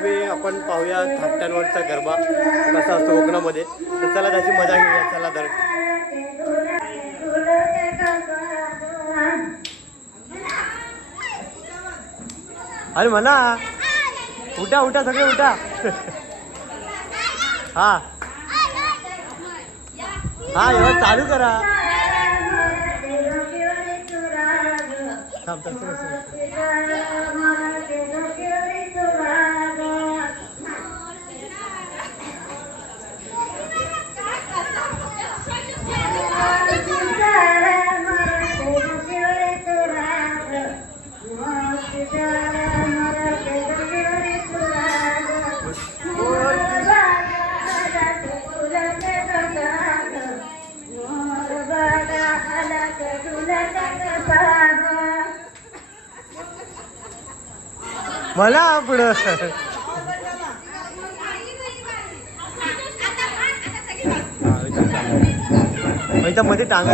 आम्ही आपण पाहूया थापट्यांवरचा गरबा कसा असतो कोकणामध्ये. तर चला त्याची मजा घेऊया. चला तर. अरे म्हणा. उठा उठा सगळे उठा. हा. हा एवढं चालू करा. थांब, मला पुढं. मध्ये टांगा.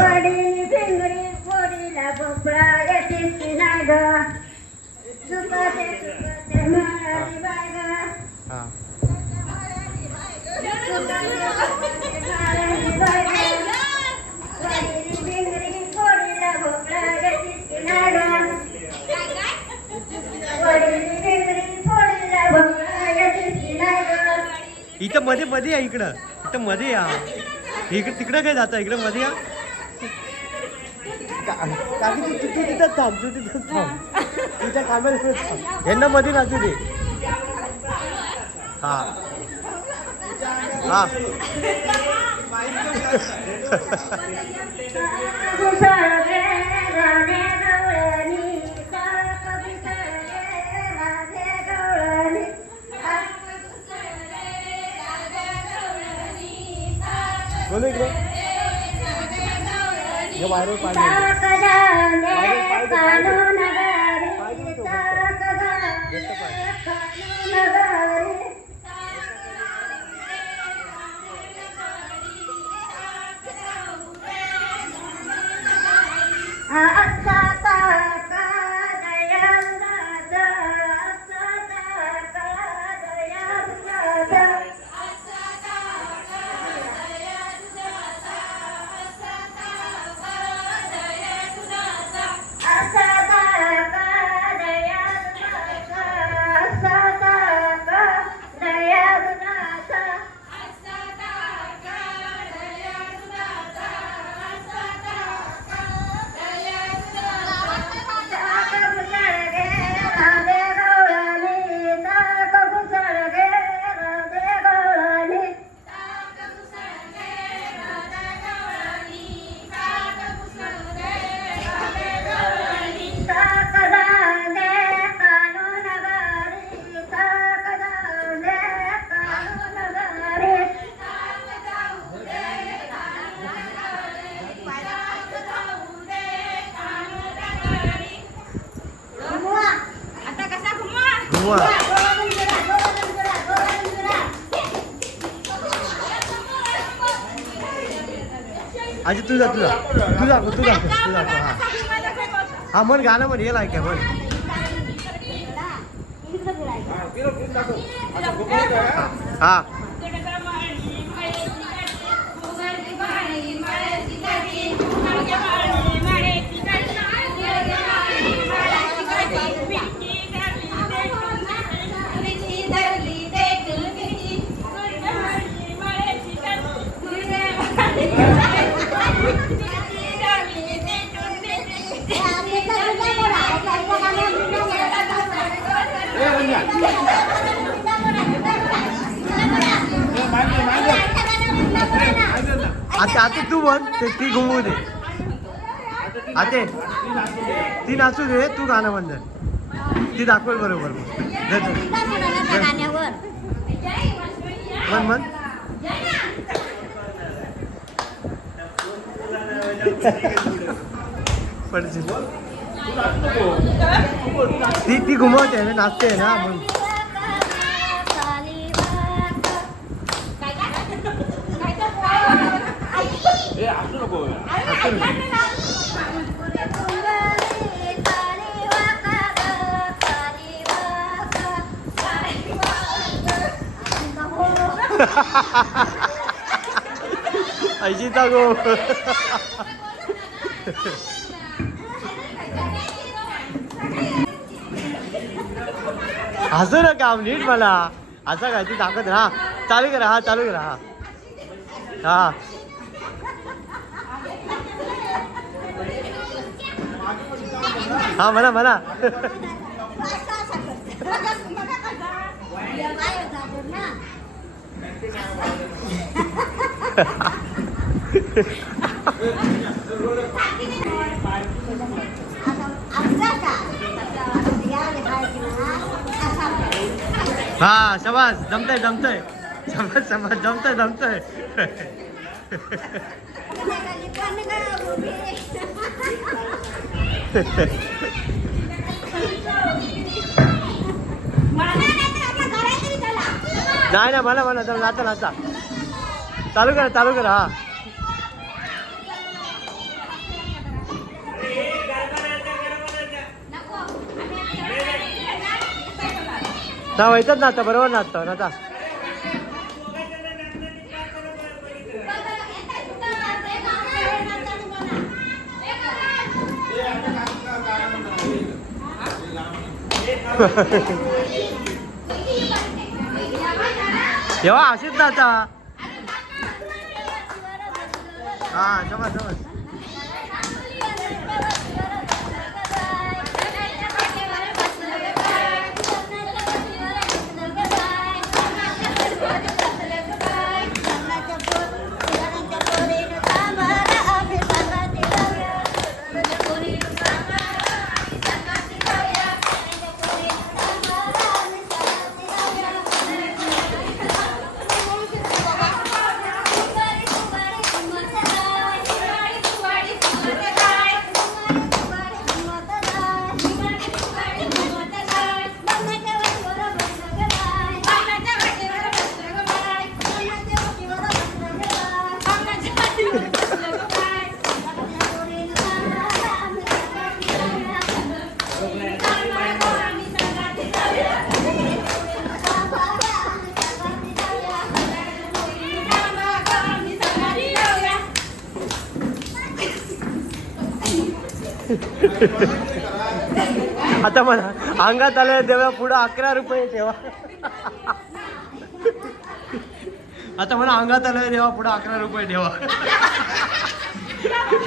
इथं मध्ये मध्ये या इकडं. इथं मध्ये या. इकडे तिकडं काय जाता? इकडं मध्ये या. काकी तू तू- तिथं थांब तू तिथं थांब. तुझ्या कामाला थांब. यांना मध्ये नाचू दे. हा. हा. हे बाहेर आजी तू जा तुझा तू दाखव तू दाखव तू दाखव हा हा म्हण गाणं म्हण येईल ऐका म्हण. हा. आता आता तू म्हण ते ती घुमवू दे. आते ती नाचू दे तू गाणं म्हण ती दाखवेल बरोबर. म्हण म्हण. पडशील. ती ती घुमवते मी नाचते ना म्हणून. अजिता गो. हसू ना काम नीट मला असा काय ती दाखवत राहा. चालू करा हा चालू करा हा. हा. हा म्हणा म्हणा. हा शबास जमतय जमतय. शबास शबास जमतय जमतय. नाही नाही म्हणा म्हणा चला नाचा नाचा चालू करा चालू करा हा. ना व्हायचंच नाचा बरोबर नाचतो नाचा तेव्हा अशीच नाचा हा समज समज आता म्हणा अंगात आलं तेव्हा पुढं अकरा रुपये ठेवा. आता म्हणा अंगात आलं तेव्हा पुढं अकरा रुपये ठेवा.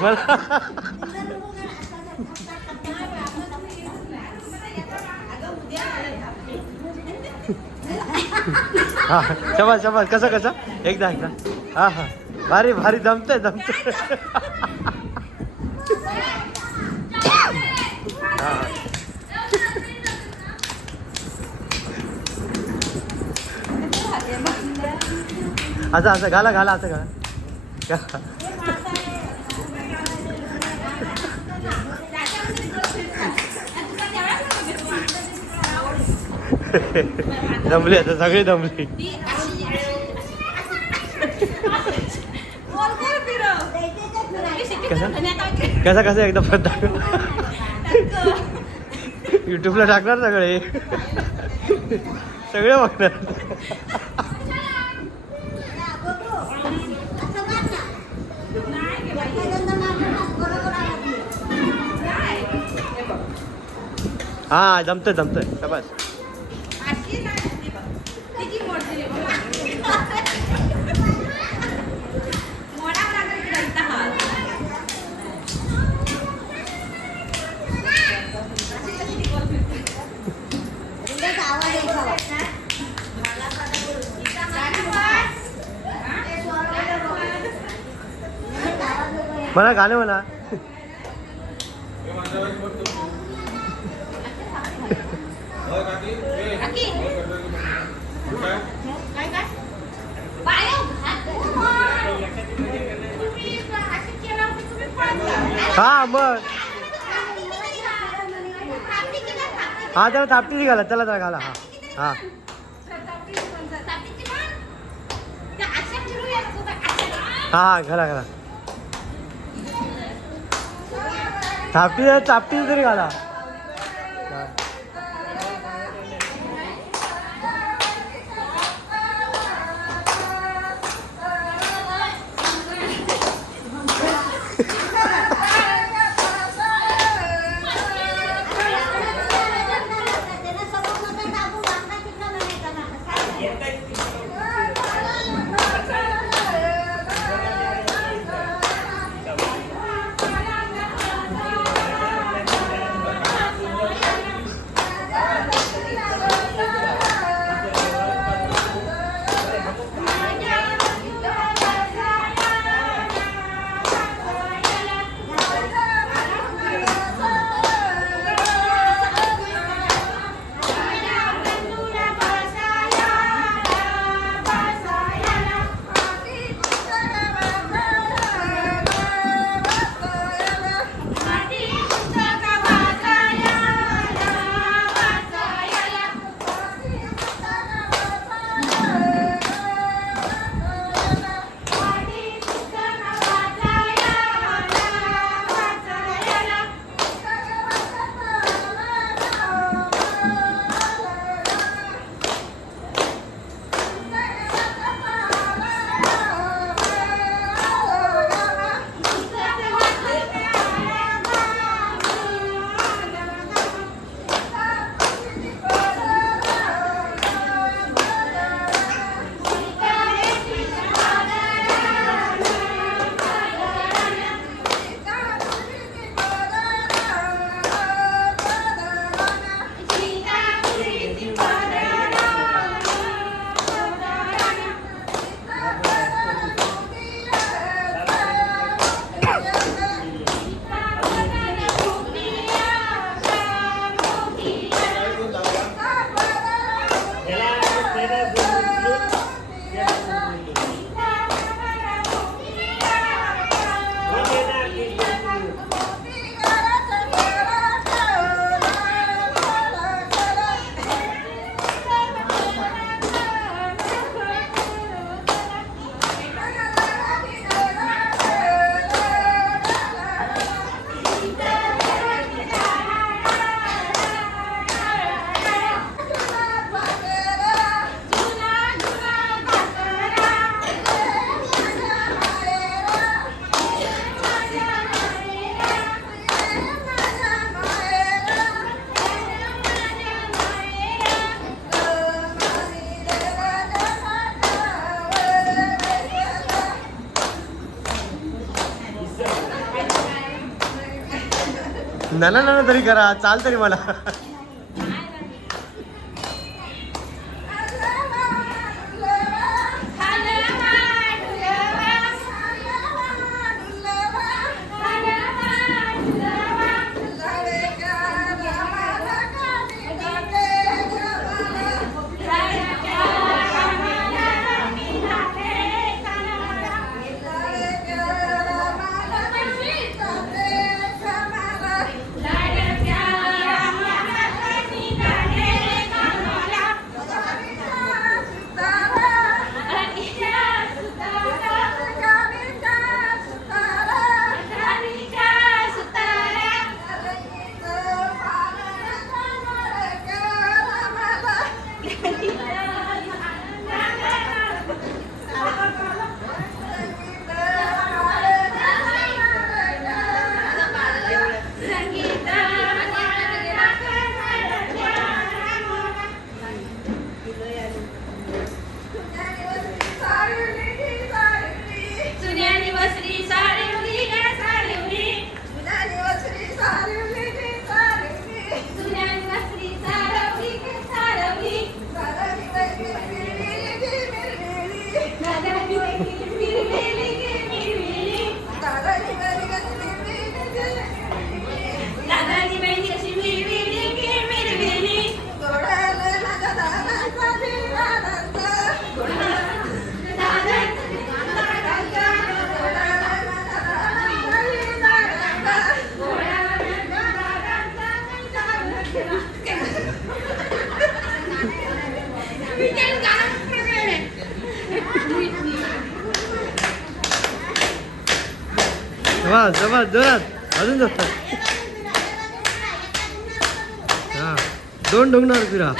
मला हा शबास शबास. कसं कसं? एकदा एकदा. हा हा. भारी भारी. जमतंय जमतंय. असं असं घाला घाला असं घाला. दमली आता सगळी दमली. कसं कसं एकदा परत दाखव. युट्यूबला टाकणार सगळे. सगळे बघणार. हा जमतंय जमतंय. शाबास. म्हणा गाणं म्हणा. हा मग हा त्याला थापटी घाला त्याला त्याला घाला हा. हा. हा हा घाला घाला. थापटी चापटी तरी घाला. ना ना ना तरी करा चाल तरी मला वा जबा जोरात अजून जास्त. हा. दोन ढोंगणार फिरा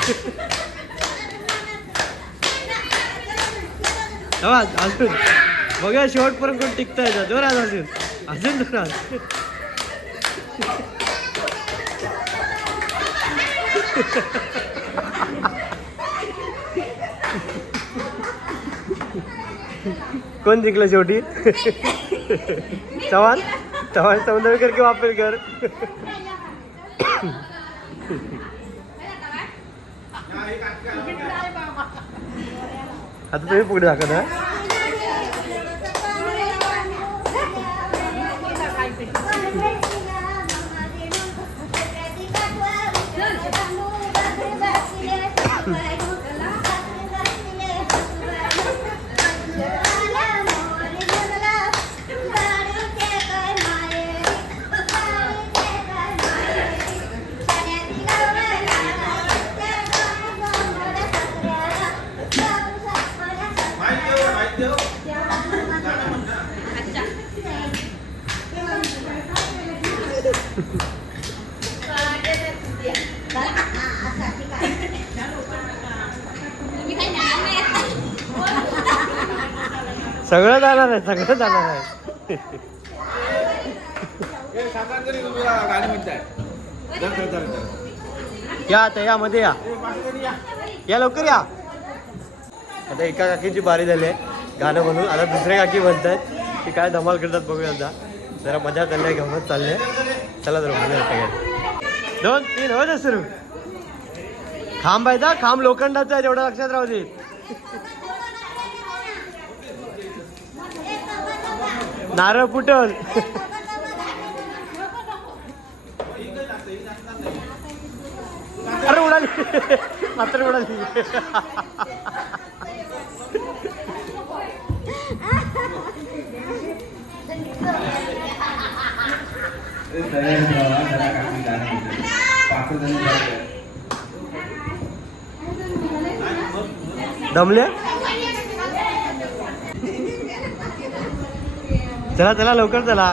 आवाज अजून. बघा शेवटपर्यंत कोण टिकता येतं जोरात अजून. अजून जोरात कोण जिंकलं शेवटी? चव्हाण? चव्हाण सौंदर्यकर की वापेलकर? आता तुम्ही पुढे दाखवता सगळं जाणार आहे सगळं जाणार आहे. या आता या मध्ये या. या. लवकर या. आता एका काकीची बारी झाली आहे गाणं म्हणून. आता दुसऱ्या काकी म्हणतात की काय धमाल करतात बघूया आता जरा मजा चालल्या घेऊनच चालले. चला जरा मजा दोन तीन हो सुरू. खांब आहे खांब लोखंडाचा आहे तेवढं लक्षात राहू दे. नारळ फुटल. अरे उडाली. मात्र उडाली. दमले चला चला लवकर चला.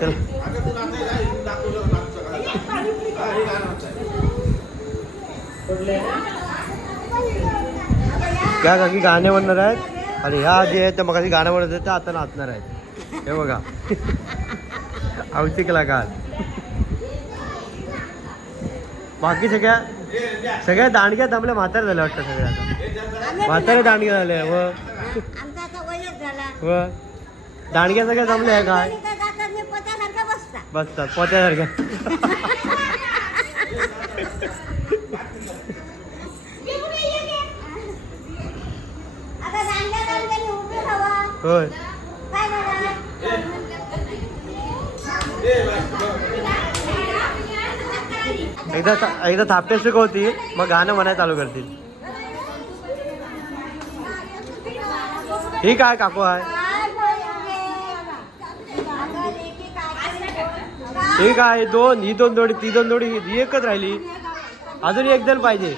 चला. त्या काकी गाणे म्हणणार आहेत? आणि ह्या जे आहेत त्या मग गाणं म्हणत आहेत त्या आता नाचणार आहेत. हे बघा. आवची कलाकार. बाकी सगळ्या सगळ्या दांडग्या दमल्या म्हाताऱ्या झाल्या वाटतं सगळ्या आता. म्हातारे दांडग्या झाल्या व दांडग्या सगळ्या जमल्या आहे काय बसतात. पोत्यासारख्या. होय? एकदा एकदा थापटे शिकवतील मग गाणं म्हणायला चालू करतील. ही काय काकू आहे? ठीक काय दोन ही दोन जोडी ती दोन जोडी ही एकच राहिली. अजून एक जण पाहिजे.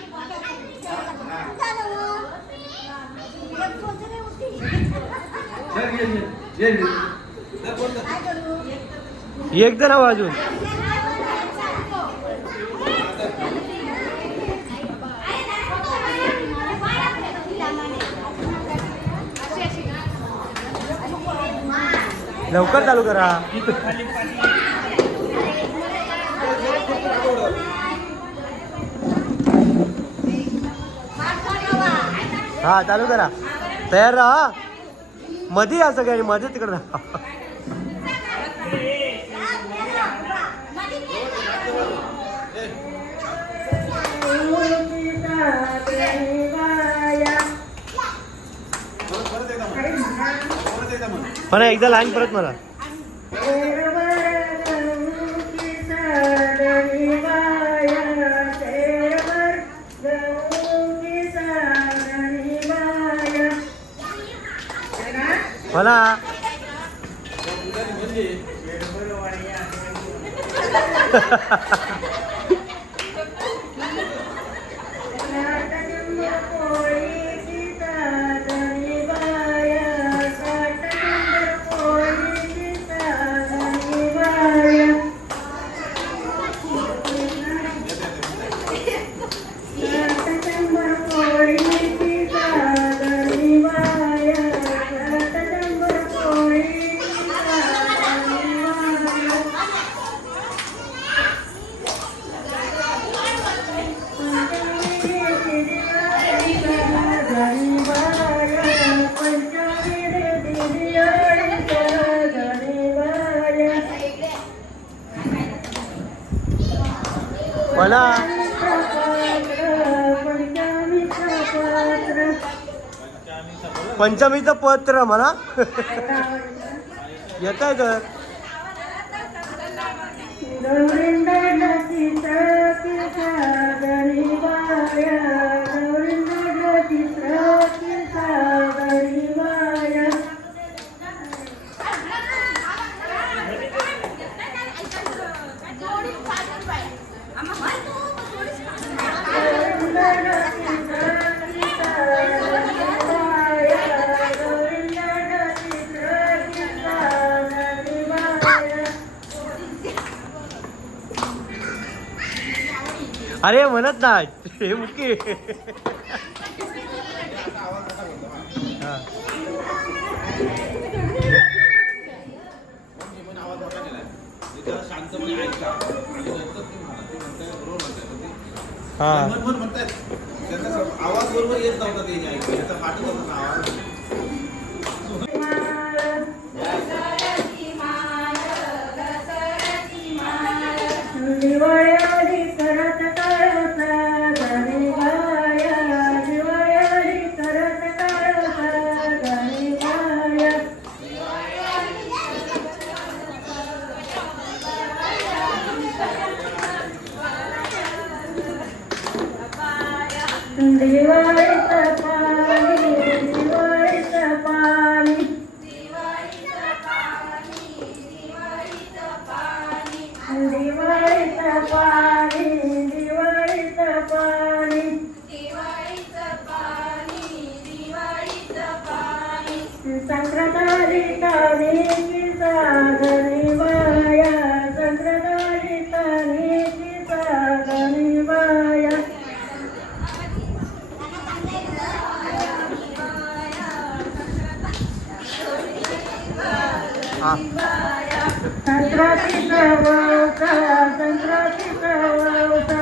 एक जण हवं अजून. लवकर चालू करा. हा चालू करा. तयार राहा. मध्ये या सगळ्यांनी मध्ये तिकडे राहा. पण एकदा लाईन परत मला. मला मला पंचमीचं पत्र मला येत आहे तर अरे म्हणत नाही. हे मुख्य हा. आवाज बरोबर येत नव्हता ते ऐकू याचा पाठच होता ना आवाज. हा. संक्रांतीचा वळसा संक्रांतीचा वळसा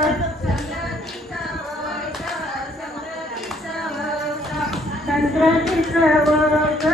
संक्रांतीचा वळसा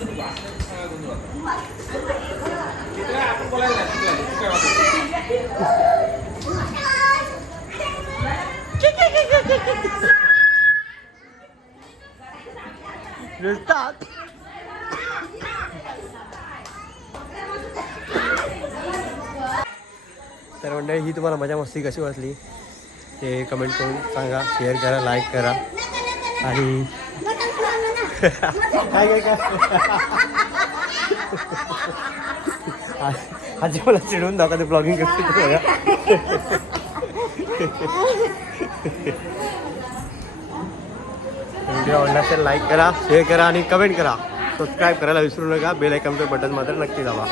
तर मंडळी ही तुम्हाला मजा मस्ती कशी वाटली? ते कमेंट करून सांगा. शेअर करा लाईक करा. आणि काय आजी मला चिडून दाखवा ते ब्लॉगिंग करते व्हिडिओ आवडला तर लाईक करा शेअर करा आणि कमेंट करा. सबस्क्राईब करायला विसरू नका. बेल आयकॉनचं बटन मात्र नक्की दाबा.